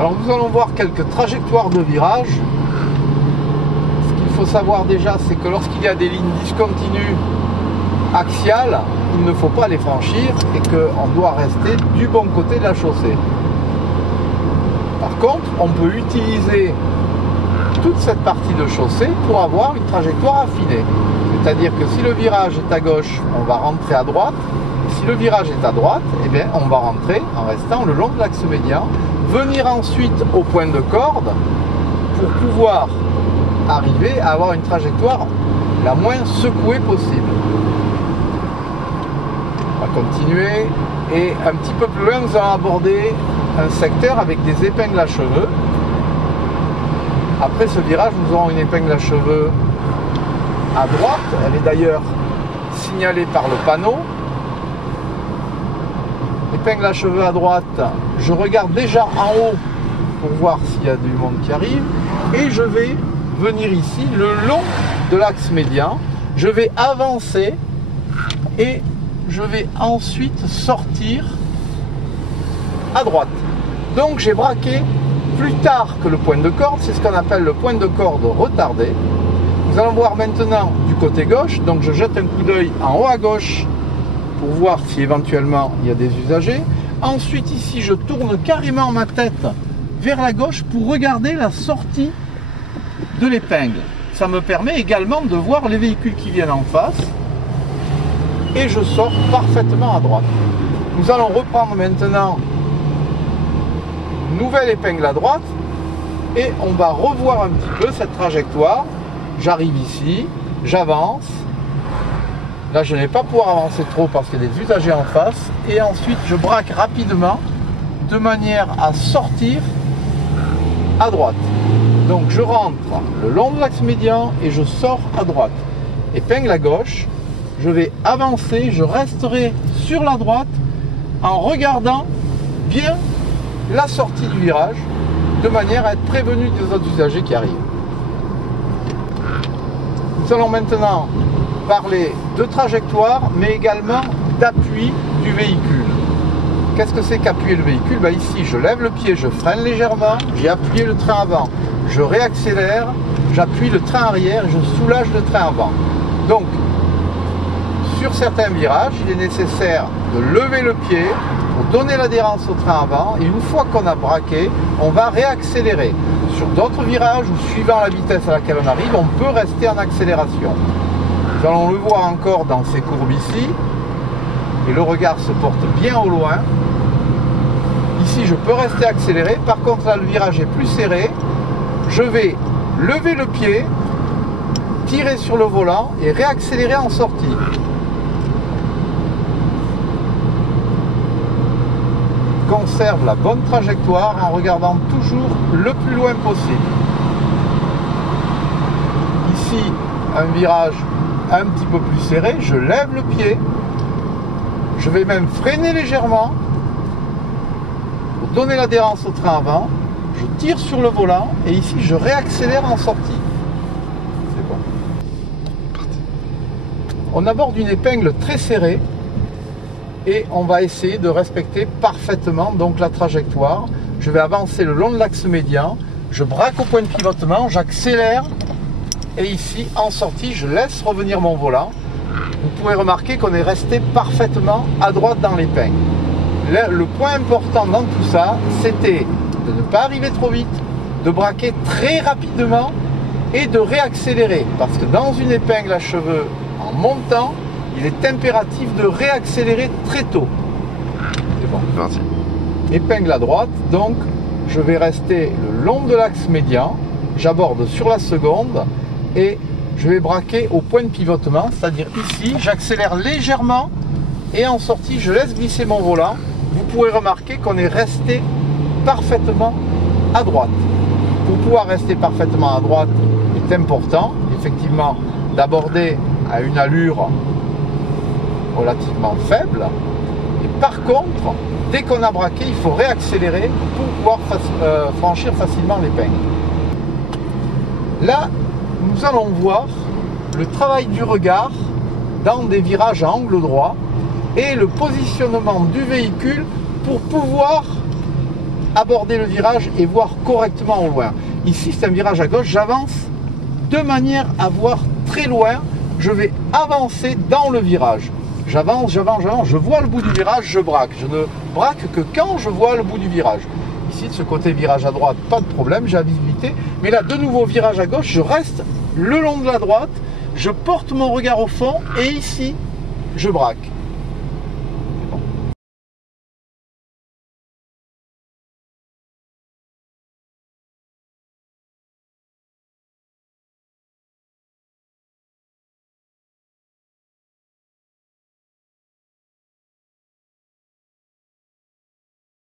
Alors nous allons voir quelques trajectoires de virage. Ce qu'il faut savoir déjà, c'est que lorsqu'il y a des lignes discontinues axiales, il ne faut pas les franchir et qu'on doit rester du bon côté de la chaussée. Par contre, on peut utiliser toute cette partie de chaussée pour avoir une trajectoire affinée. C'est-à-dire que si le virage est à gauche, on va rentrer à droite. Si le virage est à droite, eh bien, on va rentrer en restant le long de l'axe médian, venir ensuite au point de corde pour pouvoir arriver à avoir une trajectoire la moins secouée possible. On va continuer et un petit peu plus loin, nous allons aborder un secteur avec des épingles à cheveux. Après ce virage, nous aurons une épingle à cheveux à droite. Elle est d'ailleurs signalée par le panneau. Épingle à cheveux à droite, je regarde déjà en haut pour voir s'il y a du monde qui arrive et je vais venir ici le long de l'axe médian, je vais avancer et je vais ensuite sortir à droite. Donc j'ai braqué plus tard que le point de corde, c'est ce qu'on appelle le point de corde retardé. Nous allons voir maintenant du côté gauche, donc je jette un coup d'œil en haut à gauche pour voir si éventuellement il y a des usagers. Ensuite ici je tourne carrément ma tête vers la gauche pour regarder la sortie de l'épingle. Ça me permet également de voir les véhicules qui viennent en face et je sors parfaitement à droite. Nous allons reprendre maintenant une nouvelle épingle à droite et on va revoir un petit peu cette trajectoire. J'arrive ici, j'avance. Là, je ne vais pas pouvoir avancer trop parce qu'il y a des usagers en face. Et ensuite, je braque rapidement de manière à sortir à droite. Donc, je rentre le long de l'axe médian et je sors à droite. Épingle à gauche. Je vais avancer. Je resterai sur la droite en regardant bien la sortie du virage de manière à être prévenu des autres usagers qui arrivent. Nous allons maintenant parler de trajectoire, mais également d'appui du véhicule. Qu'est-ce que c'est qu'appuyer le véhicule? Ici, je lève le pied, je freine légèrement, j'ai appuyé le train avant, je réaccélère, j'appuie le train arrière et je soulage le train avant. Donc, sur certains virages, il est nécessaire de lever le pied pour donner l'adhérence au train avant et une fois qu'on a braqué, on va réaccélérer. Sur d'autres virages ou suivant la vitesse à laquelle on arrive, on peut rester en accélération. Nous allons le voir encore dans ces courbes ici. Et le regard se porte bien au loin. Ici, je peux rester accéléré. Par contre, là, le virage est plus serré. Je vais lever le pied, tirer sur le volant et réaccélérer en sortie. Conserve la bonne trajectoire en regardant toujours le plus loin possible. Ici, un virage un petit peu plus serré, je lève le pied, je vais même freiner légèrement pour donner l'adhérence au train avant, je tire sur le volant et ici je réaccélère en sortie. C'est bon. On aborde une épingle très serrée et on va essayer de respecter parfaitement donc la trajectoire. Je vais avancer le long de l'axe médian, je braque au point de pivotement, j'accélère. Et ici, en sortie, je laisse revenir mon volant. Vous pourrez remarquer qu'on est resté parfaitement à droite dans l'épingle. Le point important dans tout ça, c'était de ne pas arriver trop vite, de braquer très rapidement et de réaccélérer. Parce que dans une épingle à cheveux en montant, il est impératif de réaccélérer très tôt. C'est bon. Parti. Épingle à droite, donc je vais rester le long de l'axe médian, j'aborde sur la seconde et je vais braquer au point de pivotement, c'est-à-dire ici, j'accélère légèrement et en sortie, je laisse glisser mon volant. Vous pourrez remarquer qu'on est resté parfaitement à droite. Pour pouvoir rester parfaitement à droite, il est important, effectivement, d'aborder à une allure relativement faible. Et par contre, dès qu'on a braqué, il faut réaccélérer pour pouvoir franchir facilement l'épingle. Là, nous allons voir le travail du regard dans des virages à angle droit et le positionnement du véhicule pour pouvoir aborder le virage et voir correctement au loin. Ici, c'est un virage à gauche, j'avance de manière à voir très loin. Je vais avancer dans le virage. J'avance, j'avance, j'avance, je vois le bout du virage, je braque. Je ne braque que quand je vois le bout du virage. Ici, de ce côté, virage à droite, pas de problème, j'ai la visibilité. Mais là, de nouveau, virage à gauche, je reste le long de la droite, je porte mon regard au fond et ici, je braque.